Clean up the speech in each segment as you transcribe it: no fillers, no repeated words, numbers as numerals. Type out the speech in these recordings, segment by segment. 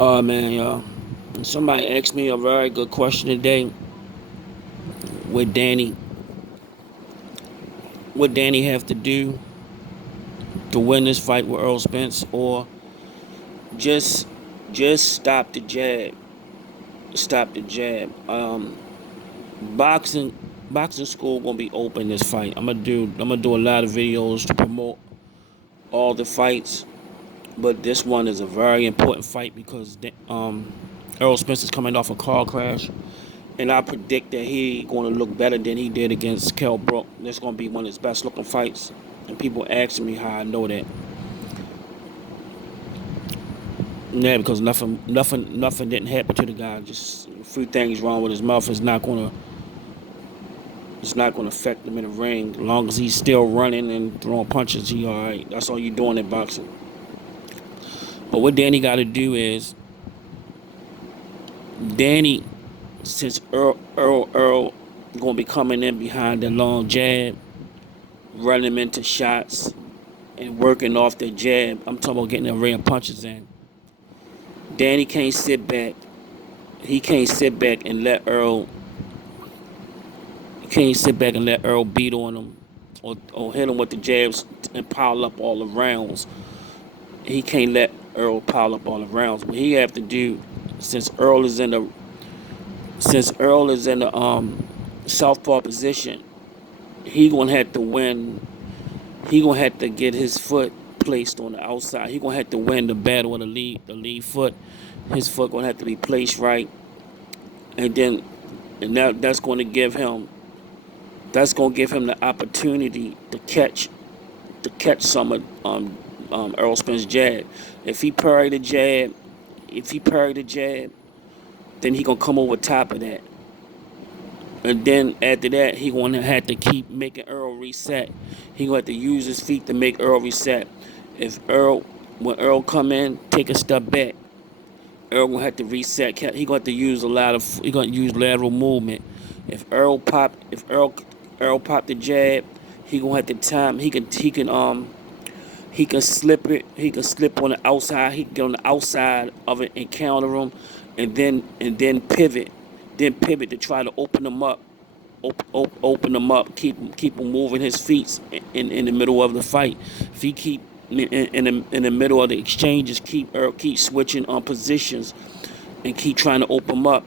Man, y'all. Somebody asked me a very good question today. What Danny, what Danny have to do to win this fight with Earl Spence, or just, just stop the jab, stop the jab. Boxing, boxing school gonna be open this fight. I'm gonna do a lot of videos to promote all the fights, but this one is a very important fight because Errol Spence is coming off a car crash. And I predict that he going to look better than he did against Kell Brook. This going to be one of his best looking fights. And people asking me how I know that. Yeah, because nothing didn't happen to the guy. Just a few things wrong with his mouth. It's not gonna affect him in the ring. As long as he's still running and throwing punches, he all right. That's all you doing in boxing. But what Danny got to do is Danny, since Earl gonna be coming in behind the long jab, running him into shots and working off the jab. I'm talking about getting the ring punches in. Danny can't sit back. He can't sit back and let Earl. He can't sit back and let Earl beat on him, or hit him with the jabs and pile up all the rounds. He can't let Earl pile up all the rounds. What he have to do, since Earl is in the southpaw position, he gonna have to win. He gonna have to get his foot placed on the outside. He gonna have to win the battle of the lead foot. His foot gonna have to be placed right, and then that's gonna give him the opportunity to catch some of Errol Spence's jab. If he parry the jab, then he gonna come over top of that. And then after that, he gonna have to keep making Earl reset. He gonna have to use his feet to make Earl reset. When Earl come in, take a step back. Earl gonna have to reset. He gonna have to use he gonna use lateral movement. If Earl pop the jab, he gonna have to time. He can slip it. He can slip on the outside. He can get on the outside of it and counter him, and then pivot. Then pivot to try to open him up. Open him up. Keep him moving his feet in the middle of the fight. If he keep in the middle of the exchanges, keep switching on positions and keep trying to open him up.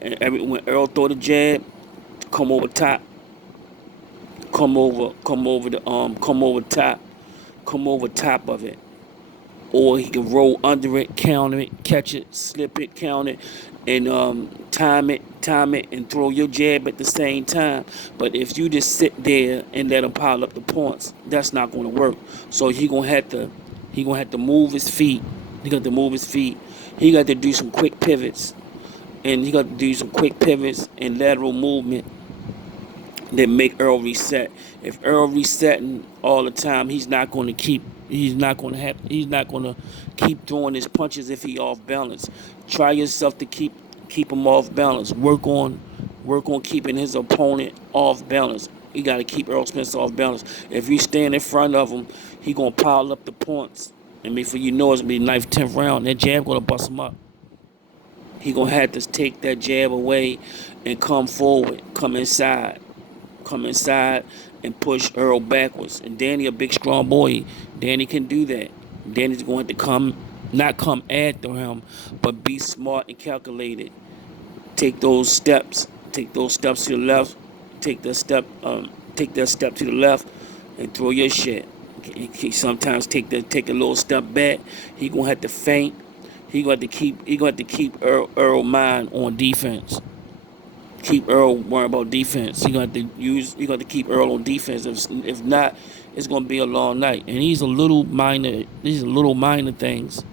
And when Earl throw the jab, come over top. Come over top of it, or he can roll under it, counter it, catch it, slip it, count it, and time it, and throw your jab at the same time. But if you just sit there and let him pile up the points, that's not going to work. So he gonna have to move his feet. He got to move his feet. He got to do some quick pivots, and lateral movement that make Earl reset. If Earl resetting all the time, he's not going to keep throwing his punches if he off balance. Try yourself to keep him off balance. Work on keeping his opponent off balance. You got to keep Earl Spence off balance. If you stand in front of him, he gonna pile up the points. And before you know it's gonna be ninth, 10th round. That jab gonna bust him up. He gonna have to take that jab away and come forward, come inside and push Earl backwards. And Danny, a big strong boy, Danny can do that. Danny's going to not come after him, but be smart and calculated. Take those steps. Take those steps to the left. Take that step to the left, and throw your shit. He sometimes take a little step back. He gonna have to feint. He gonna have to keep Earl mind on defense. Keep Earl worrying about defense. You got to keep Earl on defense. If not, it's gonna be a long night. And these are little minor things.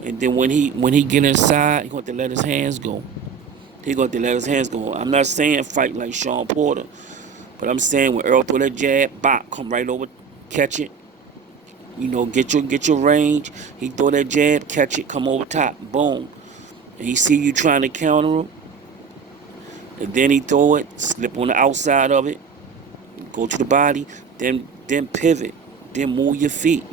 And then when he get inside, he got to let his hands go. I'm not saying fight like Sean Porter, but I'm saying when Earl throw that jab, bop, come right over, catch it. Get your range. He throw that jab, catch it, come over top, boom. And he see you trying to counter him. And then he throw it, slip on the outside of it, go to the body, then pivot, then move your feet.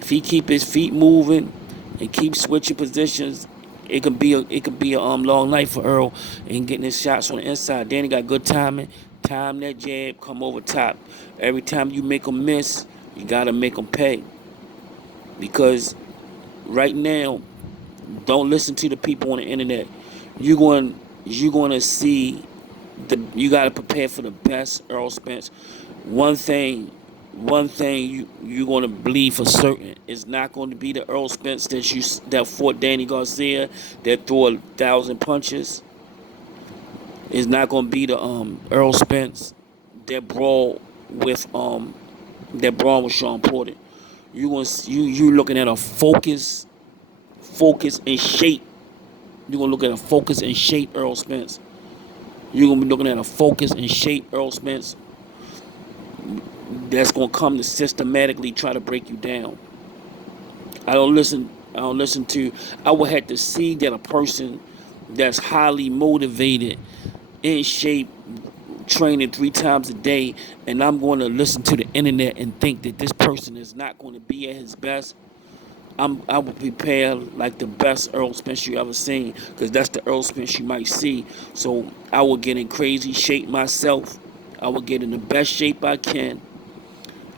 If he keep his feet moving, and keep switching positions. It could be a long night for Errol and getting his shots on the inside. Danny got good timing. Time that jab, come over top. Every time you make him miss, you gotta make him pay. Because right now, don't listen to the people on the internet. You're going to see you got to prepare for the best Errol Spence. One thing, one thing you're going to believe for certain is not going to be the Errol Spence that fought Danny Garcia that threw 1,000 punches. It's not going to be the Errol Spence that brawl with Sean Porter. You looking at a focus and shape. You're gonna look at a focus and shape Errol Spence. You're gonna be looking at a focus and shape Errol Spence that's gonna come to systematically try to break you down. I don't listen. I don't listen to. I would have to see that a person that's highly motivated, in shape, training 3 times a day, and I'm going to listen to the internet and think that this person is not going to be at his best. I would prepare like the best Errol Spence you ever seen, because that's the Errol Spence you might see. So I will get in crazy shape myself. I will get in the best shape I can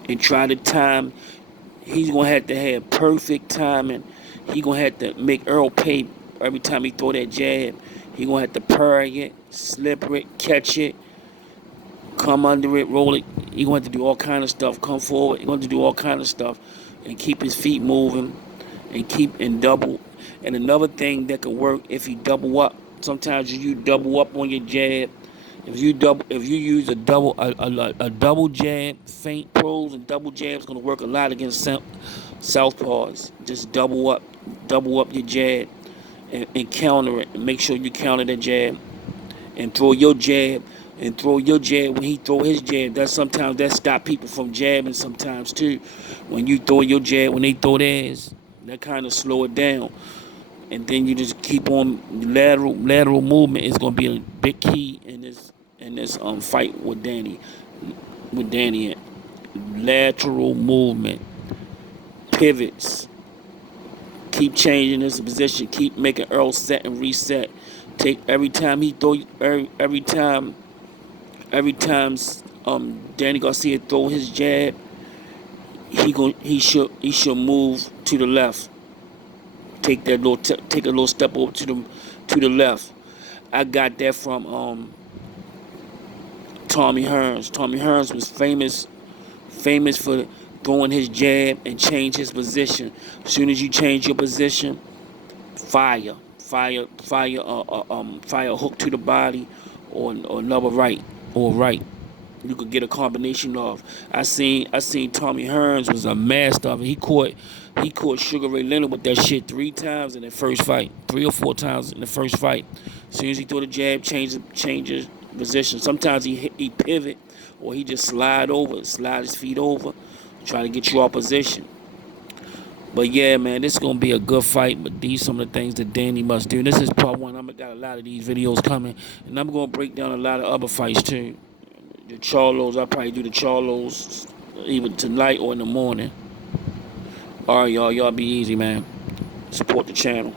and try to time. He's gonna have to have perfect timing. He gonna have to make Errol pay every time he throw that jab. He gonna have to parry it, slip it, catch it, come under it, roll it. He gonna have to do all kind of stuff. Come forward. He gonna have to do all kind of stuff and keep his feet moving and keep and double. And another thing that could work if you double up. Sometimes you double up on your jab. If you use a double jab, feint pros and double jabs gonna work a lot against southpaws. Just double up your jab and counter it. And make sure you counter the jab and throw your jab. And throw your jab when he throw his jab. That stop people from jabbing sometimes too. When you throw your jab, when they throw theirs, that kind of slow it down. And then you just keep on lateral movement is gonna be a big key in this fight with Danny. Lateral movement, pivots, keep changing his position, keep making Earl set and reset. Take every time he throw every time Danny Garcia throw his jab, he should move to the left. Take a little step over to the left. I got that from Tommy Hearns. Tommy Hearns was famous for throwing his jab and change his position. As soon as you change your position, fire a hook to the body or another right or right. You could get a combination of. I seen Tommy Hearns was a master of it. He caught Sugar Ray Leonard with that shit 3 times in the first fight, 3 or 4 times in the first fight. As soon as he threw the jab, changes position. Sometimes he pivot or he just slide his feet over, try to get you off position. But yeah, man, this is gonna be a good fight. But these some of the things that Danny must do. This is part 1. I'm got a lot of these videos coming, and I'm gonna break down a lot of other fights too. The Charlos, I'll probably do the Charlos either tonight or in the morning. All right, y'all be easy, man. Support the channel.